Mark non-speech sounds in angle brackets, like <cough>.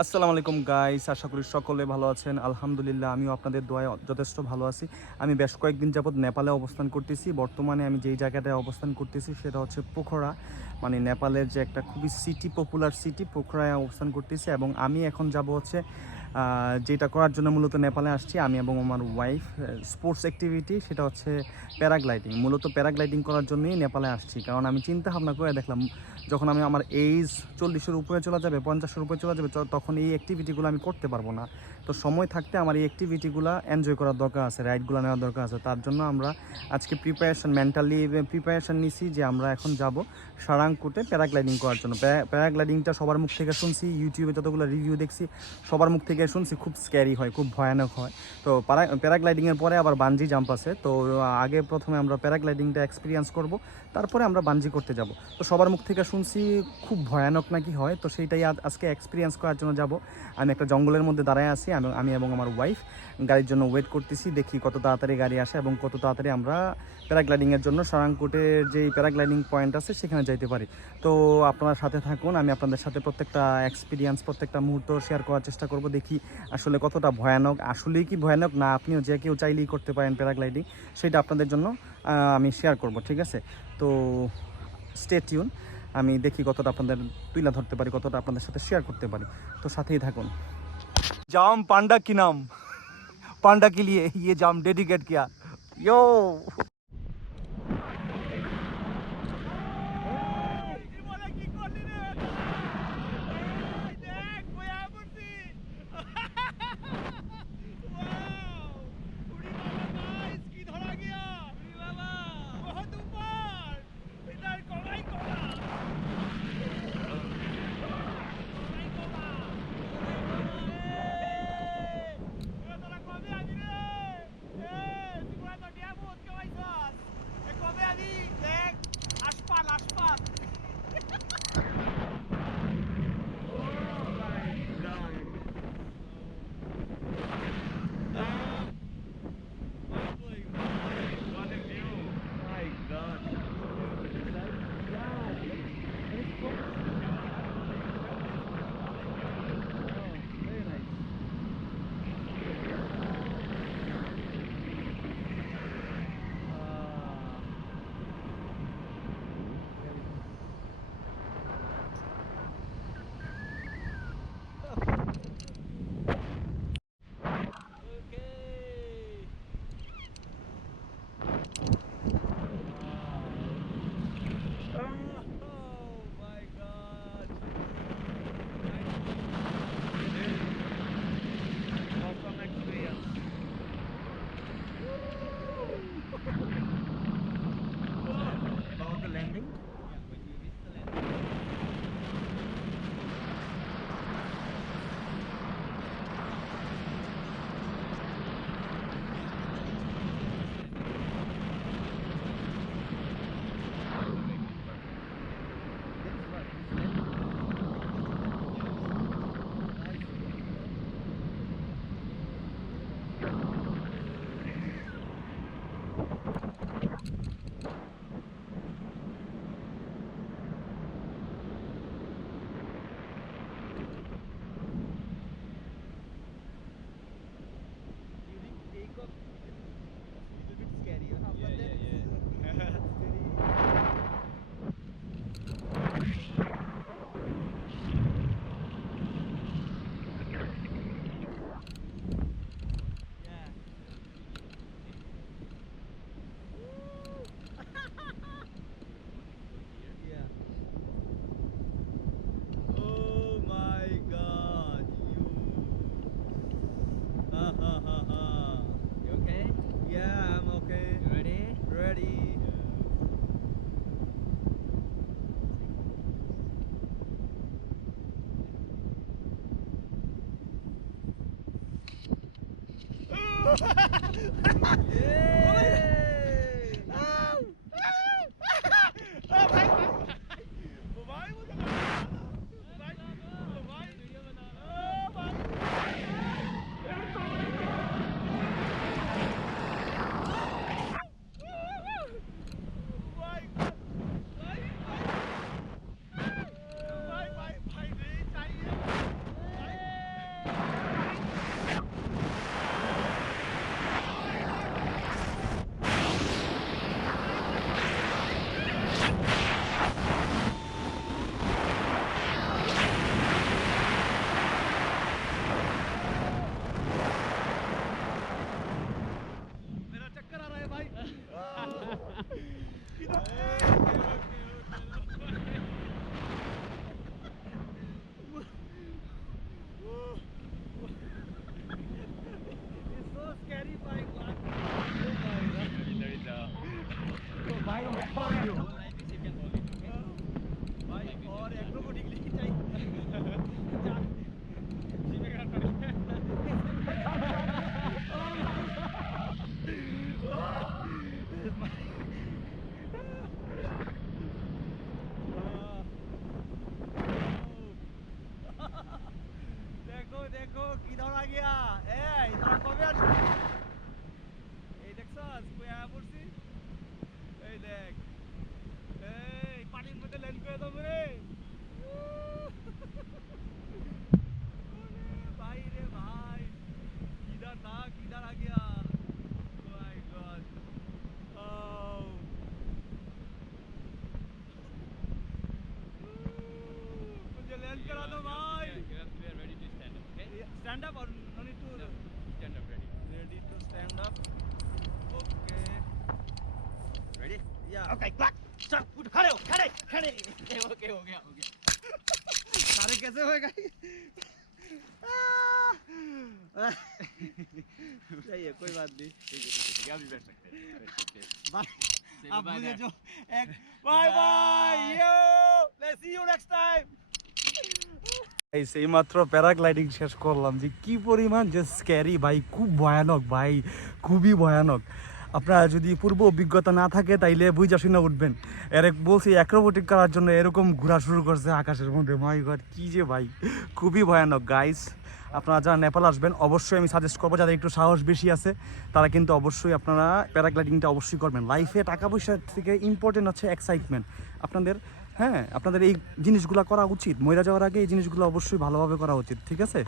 আসসালামু আলাইকুম গাইস আশা করি সকলে ভালো আছেন। আলহামদুলিল্লাহ, আমিও আপনাদের দোয়ায় যথেষ্ট ভালো আছি। আমি বেশ কয়েকদিন যাবৎ নেপালে অবস্থান করতেছি। বর্তমানে আমি যেই জায়গাটায় অবস্থান করতেছি সেটা হচ্ছে পোখরা। মানে নেপালের যে একটা খুবই সিটি পপুলার সিটি পোখরায় অবস্থান করতেছি এবং আমি এখন যাব হচ্ছে যেটা করার জন্য মূলত নেপালে আসছি, আমি এবং আমার ওয়াইফ স্পোর্টস অ্যাক্টিভিটি সেটা হচ্ছে প্যারাগ্লাইডিং। মূলত প্যারাগ্লাইডিং করার জন্যই নেপালে আসছি। কারণ আমি চিন্তা ভাবনা করে দেখলাম যখন আমি আমার এইজ চল্লিশের উপরে চলে যাবে, পঞ্চাশের উপরে চলে যাবে তখন এই অ্যাক্টিভিটিগুলো আমি করতে পারব না। তো সময় থাকতে আমার এই অ্যাক্টিভিটিগুলো এনজয় করার দরকার আছে রাইডগুলো নেওয়ার দরকার আছে। তার জন্য আমরা আজকে প্রিপারেশন মেন্টালি প্রিপারেশন নিছি যে আমরা এখন যাব সারাংকুটে প্যারাগ্লাইডিং করার জন্য। প্যারা- প্যারাগ্লাইডিংটা সবার মুখ থেকে শুনছি ইউটিউবে যতগুলো রিভিউ দেখছি, সবার মুখ থেকে শুনছি, খুব স্ক্যারি হয়, খুব ভয়ানক হয়। তো প্যারা প্যারাগ্লাইডিংয়ের পরে আবার বানজি জাম্প আছে, তো আগে প্রথমে আমরা প্যারাগ্লাইডিংটা এক্সপিরিয়েন্স করব, তারপরে আমরা বানজি করতে যাব। তো সবার মুখ থেকে শুনছি খুব ভয়ানক নাকি হয়, তো সেইটাই আজ- আজকে এক্সপিরিয়েন্স করার জন্য যাব। আমি একটা জঙ্গলের মধ্যে দাঁড়ায় আছি, আমি আমি এবং আমার ওয়াইফ গাড়ির জন্য ওয়েট করতেছি, দেখি কত তাড়াতাড়ি গাড়ি আসে এবং কত তাড়াতাড়ি আমরা প্যারাগ্লাইডিংয়ের জন্য সারাংকোটের যেই প্যারাগ্লাইডিং পয়েন্ট আছে সেখানে যাইতে পারি। তো আপনারা সাথে থাকুন, আমি আপনাদের সাথে প্রত্যেকটা এক্সপিরিয়েন্স প্রত্যেকটা মুহূর্ত শেয়ার করার চেষ্টা করব, দেখি আসলে কতটা ভয়ানক, আসলেই কি ভয়ানক? না, আপনিও যে কেউ চাইলেই করতে পারেন প্যারাগ্লাইডিং সেটা আপনাদের জন্য আমি শেয়ার করব, ঠিক আছে? তো স্টে টিউন আমি দেখি কতটা আপনাদের তুইলা ধরতে পারি, কতটা আপনাদের সাথে শেয়ার করতে পারি। তো সাথেই থাকুন। জাম পান্ডা কি নাম? পান্ডা কি লিয়ে ইয়ে জাম ডেডিকেট কিয়া? ইয়ো <laughs> yeah. দেখ এই পানির মধ্যে ল্যান্ড করে দাও রে ভাই রে ভাই কিধর था किधर आ गया माय गॉड Oh. मुझे लैंड करा दो भाई You have, we yeah Okay, clap. Stop. Put खड़े हो, खड़े, खड़े. Okay, okay, हो गया, हो गया. सारे कैसे होएगा सही है कोई बात नहीं ठीक है, ठीक है, ठीक है, आप भी बैठ सकते हैं. बैठ सकते हैं. बाय Say अब goodbye मुझे there. <laughs> जो एक bye bye yo let's see you next time এই সেই মাত্র প্যারাগ্লাইডিং শেষ করলাম যে কি পরিমাণ যে স্ক্যারি ভাই খুব ভয়ানক ভাই খুবই ভয়ানক আপনার যদি পূর্ব অভিজ্ঞতা না থাকে, তাইলে বুঝা শুনে উঠবেন। এর বলছি অ্যাক্রোবটিক করার জন্য এরকম ঘোরা শুরু করছে আকাশের মধ্যে। মাই গড কী যে ভাই। খুবই ভয়ানক গাইস আপনারা যারা নেপাল আসবেন, অবশ্যই আমি সাজেস্ট করব, যাদের একটু সাহস বেশি আছে, তারা কিন্তু অবশ্যই আপনারা প্যারাগ্লাইডিংটা অবশ্যই করবেন। লাইফে টাকা পয়সা থেকে ইম্পর্টেন্ট হচ্ছে এক্সাইটমেন্ট আপনাদের হ্যাঁ আপনাদের এই জিনিসগুলো করা উচিত। মরে যাওয়ার আগে এই জিনিসগুলো অবশ্যই ভালোভাবে করা উচিত, ঠিক আছে?